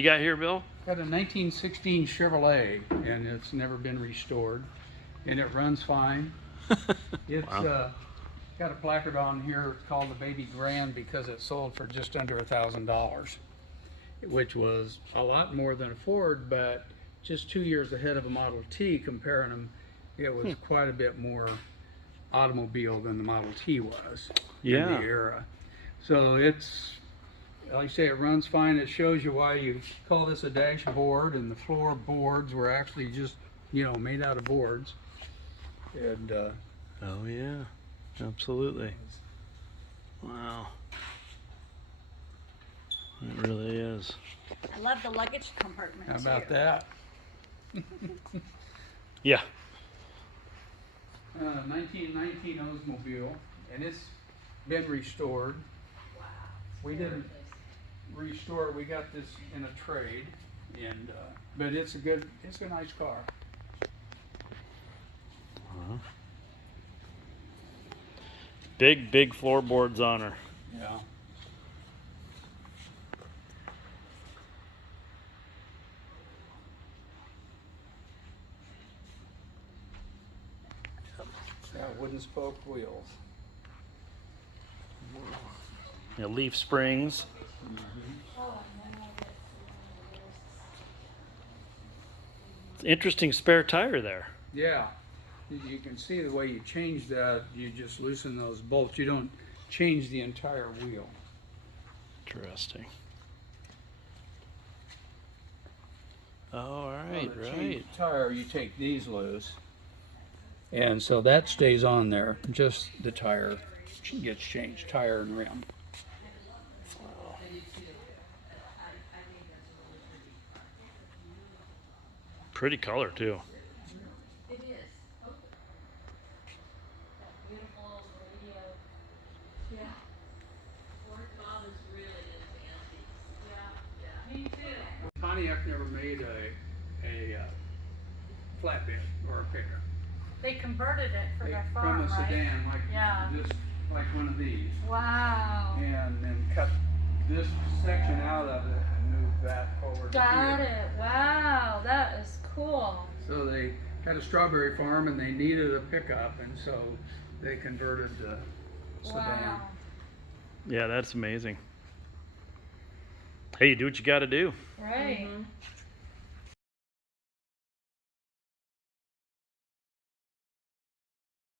you got here, Bill? Got a 1916 Chevrolet, and it's never been restored, and it runs fine. It's Wow. got a placard on here called the Baby Grand because it sold for just under $1,000, which was a lot more than a Ford, but just 2 years ahead of a Model T. Comparing them, it was quite a bit more automobile than the Model T was in Yeah. the era. So it's, like I say, it runs fine. It shows you why you call this a dashboard, and the floorboards were actually just, made out of boards. And Oh yeah, absolutely. Wow. It really is. I love the luggage compartment how too. about that? Yeah. 1919 Oldsmobile, and it's been restored. Wow. We didn't restore it. We got this in a trade, and but it's a nice car. Big floorboards on her. Yeah. Got wooden spoke wheels. You know, leaf springs. It's an interesting spare tire there. Yeah. You can see the way you change that. You just loosen those bolts. You don't change the entire wheel. Interesting. Oh, all right, To right. change the tire, you take these loose, and so that stays on there. Just the tire gets changed, tire and rim. Pretty color too. It is. Beautiful radio. Yeah. Ford Bob is really into antiques. Yeah. Me too. Pontiac never made a flatbed or a pickup. They converted it for They their from farm, a right? sedan like Yeah. just like one of these, Wow. and then cut this section out of it and move that forward. Got here. it. Wow, that is cool. So they had a strawberry farm and they needed a pickup, and so they converted the sedan. Wow. Yeah, that's amazing. Hey, you do what you got to do. Right.